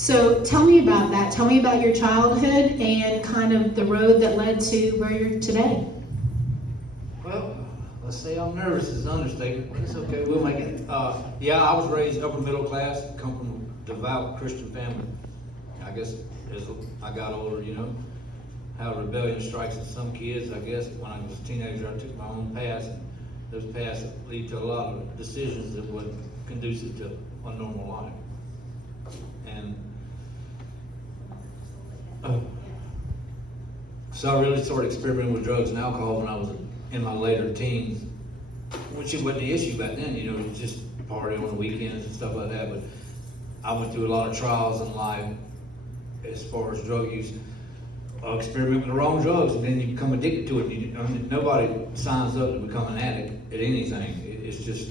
So tell me about that. Tell me about your childhood and kind of the road that led to where you're today. Well, let's say I'm nervous is an understatement, but it's okay, we'll make it. Yeah, I was raised upper middle class, come from a devout Christian family. I guess as I got older, how rebellion strikes in some kids, I guess when I was a teenager, I took my own path, and those paths lead to a lot of decisions that weren't conducive to a normal life. And so I really started experimenting with drugs and alcohol when I was in my later teens, which it wasn't the issue back then, it was just party on the weekends and stuff like that. But I went through a lot of trials in life as far as drug use. Experiment with the wrong drugs, and then you become addicted to it. Nobody signs up to become an addict at anything. It's just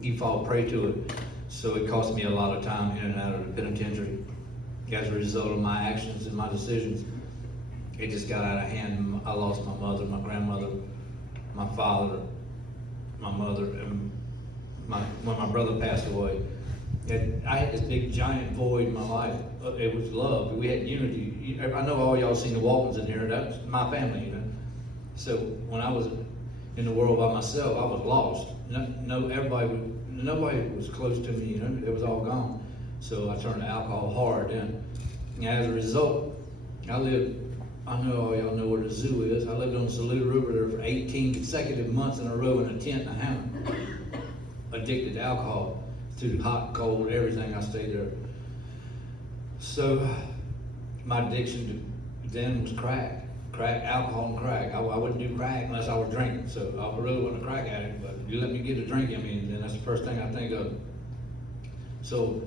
you fall prey to it. So it cost me a lot of time in and out of the penitentiary as a result of my actions and my decisions. It just got out of hand. I lost my mother, my grandmother, my father, my mother, and when my brother passed away. I had this big giant void in my life. It was love. We had unity. I know all y'all seen the Waltons in here. That's my family, So when I was in the world by myself, I was lost. Nobody was close to me. It was all gone. So I turned to alcohol hard. And as a result, I know all y'all know where the zoo is. I lived on the Saluda River there for 18 consecutive months in a row in a tent and a hammock, addicted to alcohol. Through hot, cold, everything, I stayed there. So my addiction then was crack, alcohol and crack. I wouldn't do crack unless I was drinking. So I really wasn't a crack addict, but you let me get a drink in me, and then that's the first thing I think of. So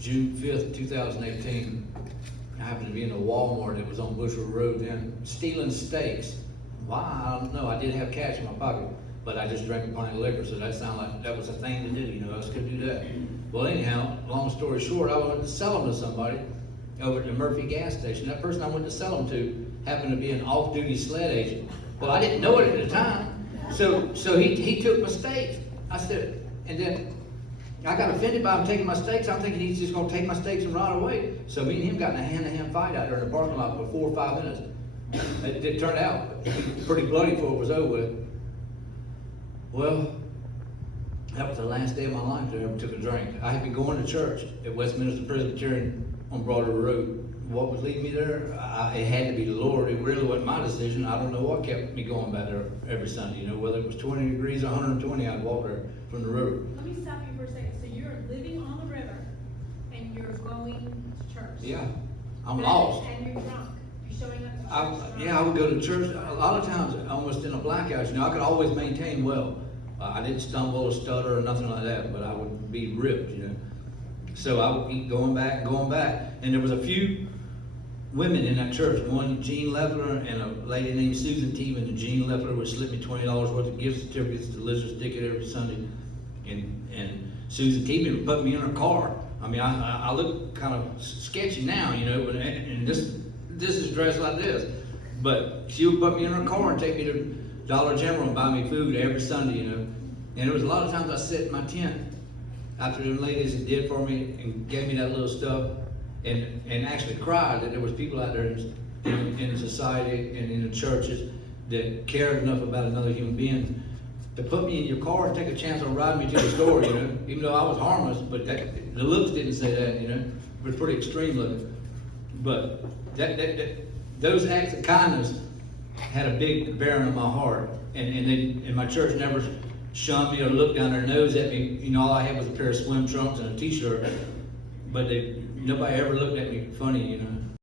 June 5th, 2018, I happened to be in a Walmart that was on Bushel Road then, stealing steaks. Why? I don't know. I did have cash in my pocket, but I just drank a pint of liquor, so that sounded like that was a thing to do, I was going to do that. Well, anyhow, long story short, I went to sell them to somebody over at the Murphy gas station. That person I went to sell them to happened to be an off-duty sled agent. Well, I didn't know it at the time, so he took my steaks. I said, and then I got offended by him taking my steaks. I'm thinking he's just going to take my steaks and ride away. So me and him got in a hand-to-hand fight out there in the parking lot for 4 or 5 minutes. It turned out pretty bloody before it was over with. Well, that was the last day of my life that I ever took a drink. I had been going to church at Westminster Presbyterian on Broad River Road. What was leading me there? It had to be the Lord. It really wasn't my decision. I don't know what kept me going back there every Sunday. Whether it was 20 degrees or 120, I'd walk there from the river. Let me stop you for a second. So you're living on the river and you're going to church. Yeah, I'm lost. And you're drunk. You're showing up to church. Yeah, I would go to church a lot of times, almost in a blackout. I could always maintain well. I didn't stumble or stutter or nothing like that, but I would be ripped, So I would keep going back, and there was a few women in that church. One, Jean Leffler, and a lady named Susan Teeman. And Jean Leffler would slip me $20 worth of gift certificates to Lizard's Ticket every Sunday, and Susan Teeman would put me in her car. I look kind of sketchy now, but and this is dressed like this, but she would put me in her car and take me to Dollar General and buy me food every Sunday, And there was a lot of times I sat in my tent after them ladies that did for me and gave me that little stuff, and actually cried that there was people out there in society and in the churches that cared enough about another human being to put me in your car and take a chance on riding me to the store, Even though I was harmless, but the looks didn't say that, It was pretty extreme looking. But those acts of kindness had a big bearing on my heart, and my church never shunned me or looked down their nose at me. All I had was a pair of swim trunks and a t-shirt, but nobody ever looked at me funny,